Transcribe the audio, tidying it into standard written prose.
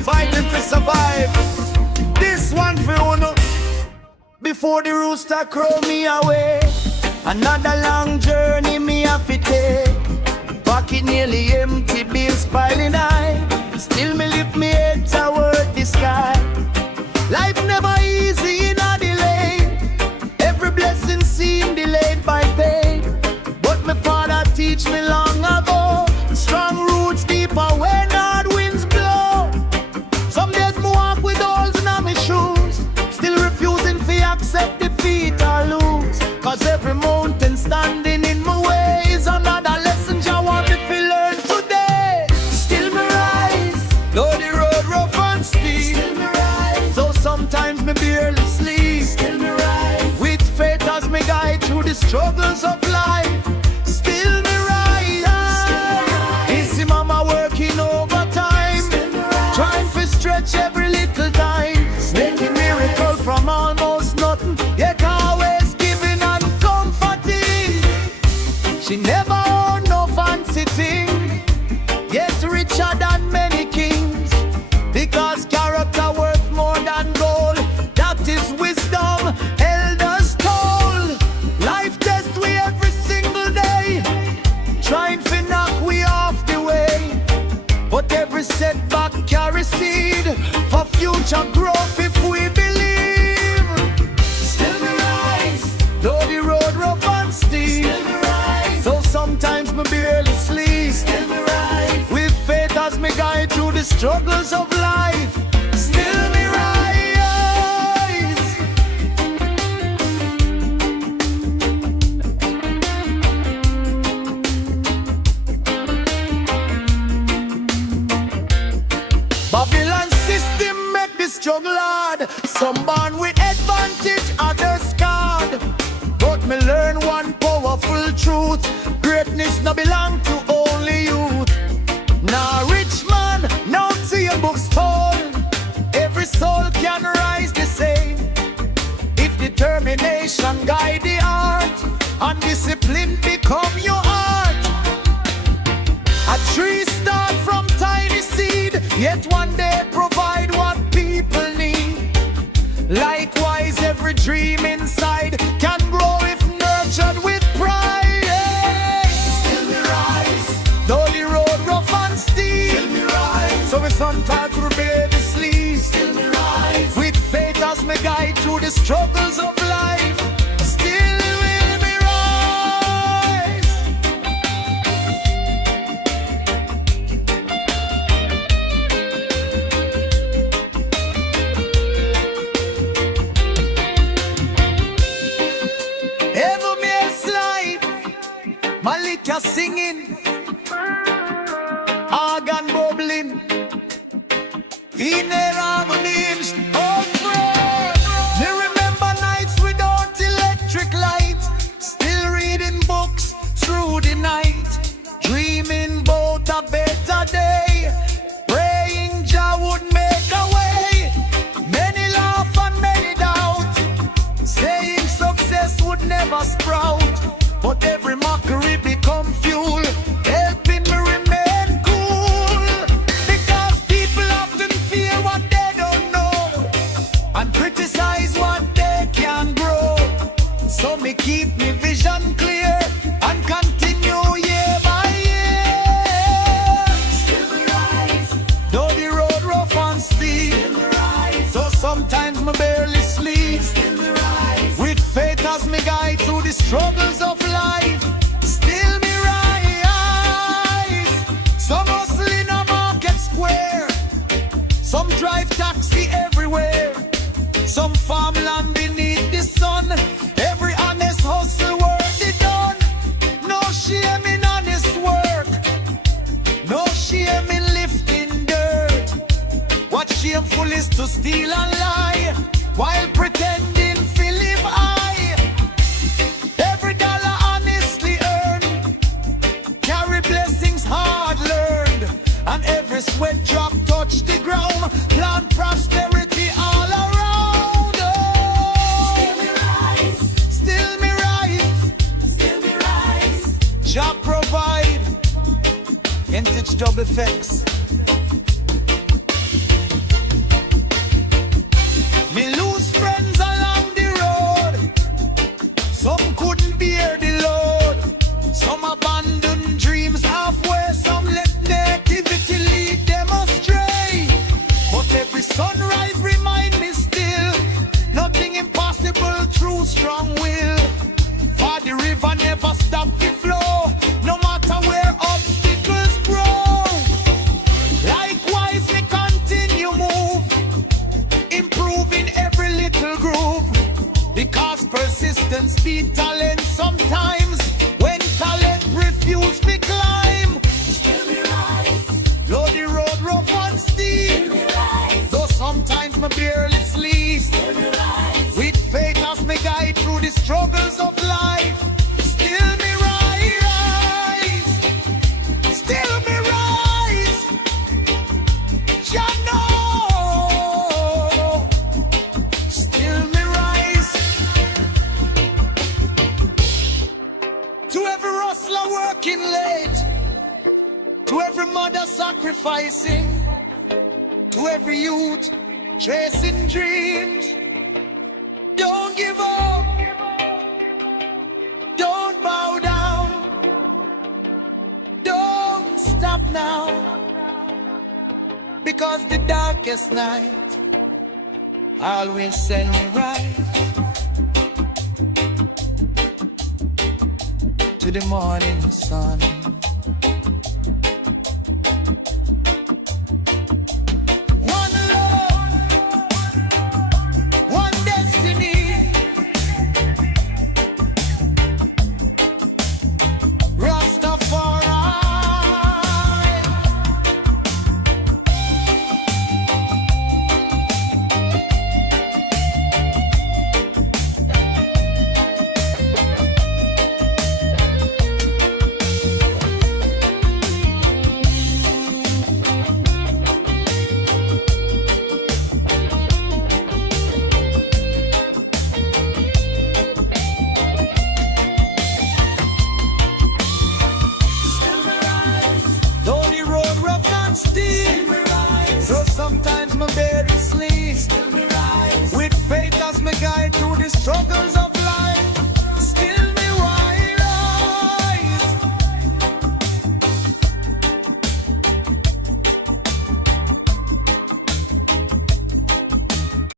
fighting to survive. This one for you. Before the rooster crow me away, another long journey me have to take. Pocket nearly empty, bills piling high. Still me lift me head toward the sky. Life never easy in a delay. Every blessing seemed delayed by pain. But my father teach me long ago, strong roots deeper when hard winds blow. Some days me walk with holes in my shoes, still refusing to accept defeat or lose. Cause every mountain standing in my way is another lesson I want me to learn today. Still me rise, though the road rough and steep. Still me rise, though sometimes me barely sleep. Still me rise, with faith as me guide through the struggles of life. Still me rise, easy mama working overtime, trying to stretch every little time, making miracle from almost nothing, yet always giving and comforting. She never owned no fancy thing, yet richer than many kings, because character worth more than gold. That is wisdom elders told. Life tests we every single day, trying to knock we off the way. But every setback carry seed for future growth if we believe. Still me rise, though the road rough and steep. Still me rise, though sometimes me barely sleep. Still me rise, with faith as me guide through the struggles of life. Still me rise. Babylon system make this struggle hard. Some born with advantage, others scarred. But me learn one powerful truth: greatness no belong to only youth. Now rich man, now see your books told. Every soul can rise the same, if determination guide the heart and discipline become your art. A tree start from tiny seed, yet one day provide what people need. Likewise, every dream inside can grow if nurtured with pride. Still me rise, though the road rough and steep. Still me rise, so we sometimes will barely sleep. Still me rise, with faith as me guide through the struggles of life. Still will me rise. Ever me a slide, Malika singing, organ bubbling, female harmonies, oh friend. Me remember nights without electric light, still reading books through the night, dreaming about a better day, praying Jah would make a way. Many laugh and many doubt, saying success would never sprout. But every mockery become fuel, helping me remain cool. Because people often fear what they don't know and criticize what they can grow. So me keep me vision clear and continue year by year. Still me rise, though the road rough and steep. Still me rise, so sometimes me barely sleep. Still me rise, with faith as me guide through the struggles of life. Still me rise. Some hustle in a market square, some drive taxi everywhere, some farmland beneath the sun. Every honest hustle work they done. No shame in honest work, no shame in lifting dirt. What shameful is to steal and lie while pretending to live high. Every dollar honestly earned carry blessings hard learned, and every sweat drop touch the ground, plant prosperity all around. Oh, still me rise, still me rise, still me rise. Jah provide, vintage double effects. persistence beat talent sometimes. When talent refuse to climb, still me rise. Load the road rough and steep, though sometimes me barely sleep. Still me rise. With faith as me guide through the struggles of life. Still me rise. Still me rise. Jah know. Still me rise. To every hustler working late, to every mother sacrificing, to every youth chasing dreams, don't give up, don't bow down, don't stop now, because the darkest night always send me right to the morning sun.